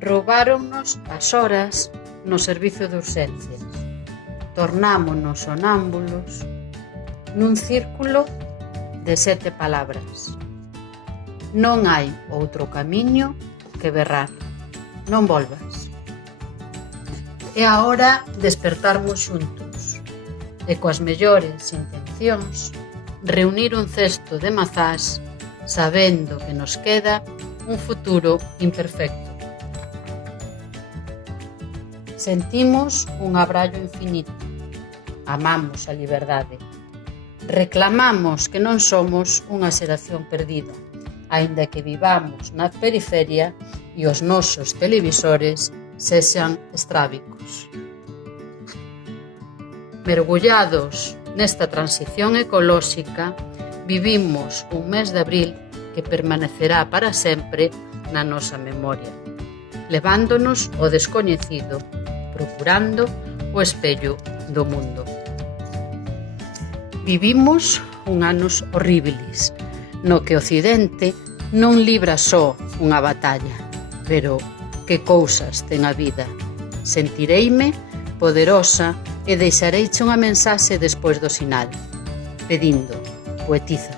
Roubáronnos as horas no servizo de urxencias. Tornámonos sonámbulos nun círculo de 7 palabras. Non hai outro camiño que berrar. Non volvas. É a hora de despertarmos xuntos e coas mellores intencións reunir un cesto de mazás sabendo que nos queda un futuro imperfecto. Sentimos un abrallo infinito. Amamos a liberdade. Reclamamos que non somos unha xeración perdida, aínda que vivamos na periferia e os nosos televisores sexan estrábicos. Mergullados nesta transición ecolóxica, vivimos un mes de abril que permanecerá para sempre na nosa memoria, levándonos ao descoñecido, procurando o espello do mundo. Vivimos un anos horribilis, no que Occidente non libra só unha batalla, pero que cousas ten a vida. Sentireime poderosa e deixareiche unha mensaxe despois do sinal, pedindo, poetiza.